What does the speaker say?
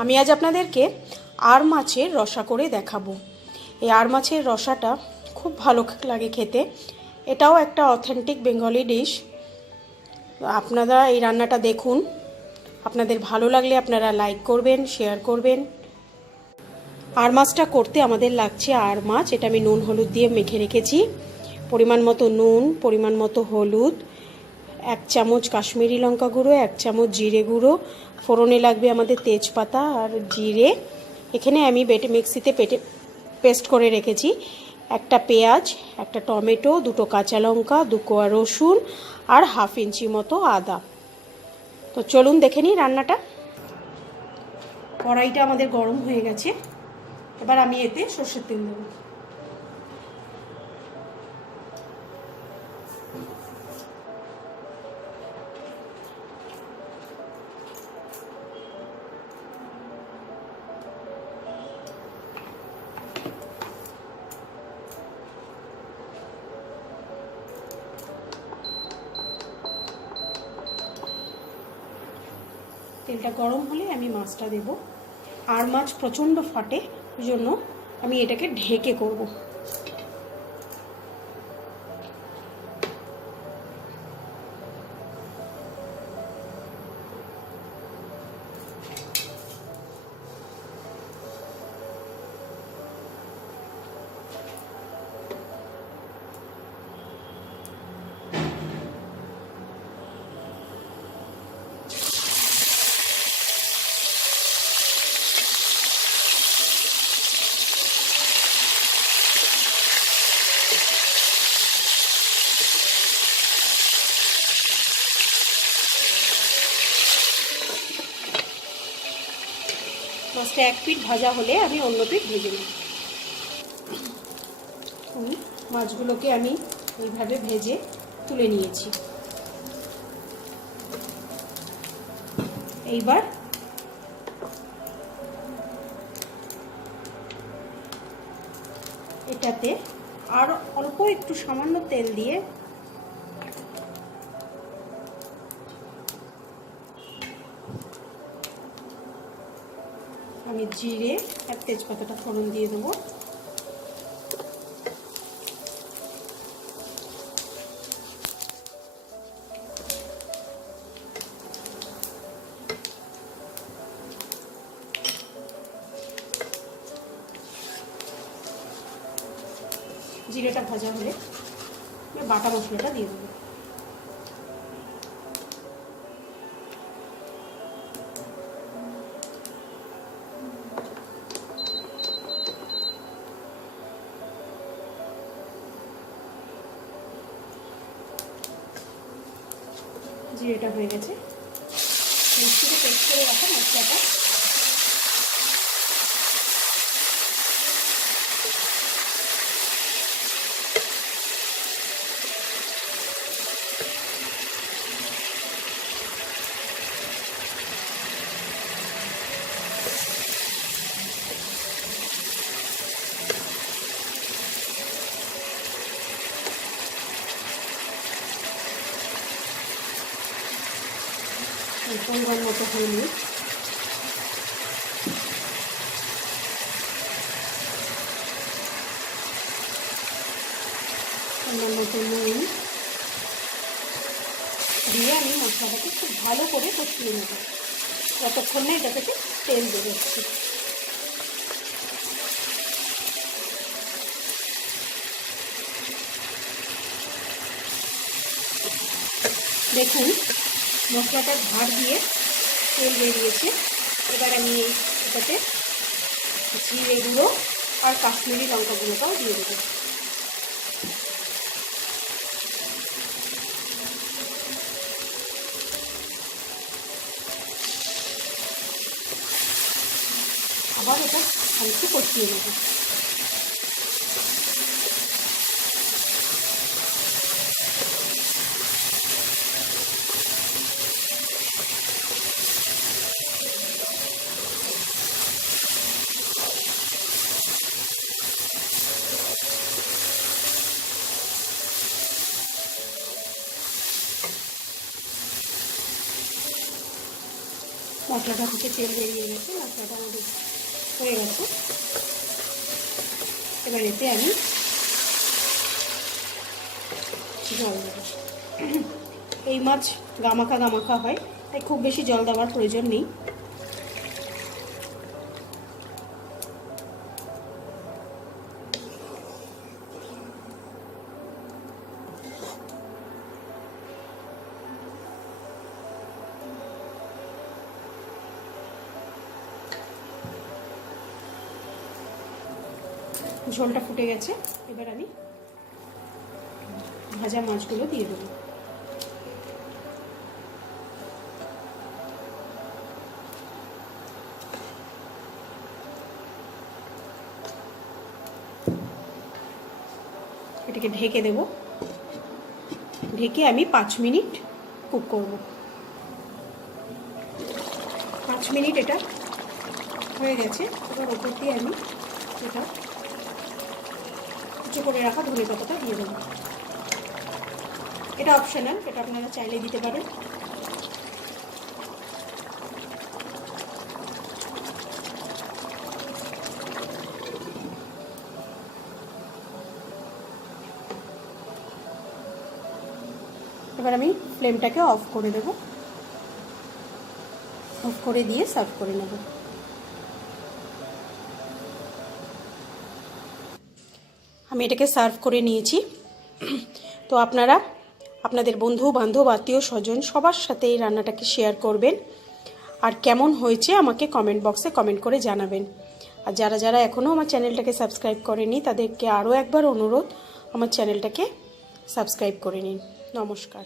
আমি আজ আপনাদেরকে আর মাছের রসা করে দেখাবো। এই আর মাছের রসাটা খুব ভালো লাগে খেতে। এটাও একটা অথেন্টিক বেঙ্গলি ডিশ। আপনারা এই রান্নাটা দেখুন, আপনাদের ভালো লাগলে আপনারা লাইক করবেন, শেয়ার করবেন। আর মাছটা করতে আমাদের লাগছে আর মাছ, এটা আমি নুন হলুদ দিয়ে মেখে রেখেছি। পরিমাণ মতো নুন, পরিমাণ মতো হলুদ, 1 চামচ কাশ্মীরি লঙ্কা গুঁড়ো, 1 চামচ জিরে গুঁড়ো, ফোড়নে লাগবে আমাদের তেজপাতা আর জিরে। এখানে আমি মিক্সিতে পেস্ট করে রেখেছি একটা পেঁয়াজ, একটা টমেটো, 2টো কাঁচা লঙ্কা, 2 কোয়া রসুন আর 1/2 ইঞ্চি মতো আদা। তো চলুন দেখে নিই রান্নাটা। কড়াইটা আমাদের গরম হয়ে গেছে, এবার আমি এতে সরষের তেল দেবো। তেলটা গরম হলে আমি মাছটা দেব। আর মাছ প্রচণ্ড ফাটে, ওই জন্য আমি এটাকে ঢেকে করব। মাছটা এক পিঠ ভাজা হলে আমি অন্য পিঠ ভেজে নেব। মাছগুলোকে আমি এইভাবে ভেজে তুলে নিয়েছি। এইবার এটাতে আর অল্প একটু সামান্য তেল দিয়ে আমি জিরে আর তেজপাতাটা ফোড়ন দিয়ে দেবো। জিরেটা ভাজা হলে বাটা মশলাটা দিয়ে দেবো। জিরেটা হয়ে গেছে, মিক্সিতে পেস্ট করে রাখা মশলাটা পরিমাণ মতো হলুদ, পরিমাণ মতো নুন দিয়ে আমি মশলাটাকে খুব ভালো করে কষিয়ে নেব যতক্ষণ না এটা থেকে তেল বেরোচ্ছে। দেখুন মশলাটার ধার দিয়ে তেল বেরিয়েছে। এবার আমি এটাতে জিরে গুঁড়ো আর কাশ্মীরি লঙ্কা গুঁড়োটাও দিয়ে দেবো। আবার এটা হালকা কষিয়ে নেব। মশলাটা থেকে তেল বেরিয়ে গেছে, মশলাটা আমাদের হয়ে গেছে। এবার এতে আমি জল দেবো। এই মাছ গামাখা গামাখা হয়, তাই খুব বেশি জল দেওয়ার প্রয়োজন নেই। ঝোলটা ফুটে গেছে, এবার আমি ভাজা মাছগুলো দিয়ে দেবো। এটাকে ঢেকে দেব, ঢেকে আমি 5 মিনিট কুক করব। 5 মিনিট এটা হয়ে গেছে। এবার ওপর দিয়ে আমি এটা কুচো করে রাখা ধনে পাতাটা দিয়ে দেবো। এটা অপশনাল, এটা আপনারা চাইলে দিতে পারেন। এবার আমি ফ্লেমটাকে অফ করে দেব, অফ করে দিয়ে সার্ভ করে নেব। আমি এটাকে সার্ভ করে নিয়েছি। তো আপনারা আপনাদের বন্ধু বান্ধব আত্মীয় স্বজন সবার সাথে এই রান্নাটাকে শেয়ার করবেন, আর কেমন হয়েছে আমাকে কমেন্ট বক্সে কমেন্ট করে জানাবেন। আর যারা যারা এখনও আমার চ্যানেলটাকে সাবস্ক্রাইব করেনি তাদেরকে আরও একবার অনুরোধ, আমার চ্যানেলটাকে সাবস্ক্রাইব করে নিন। নমস্কার।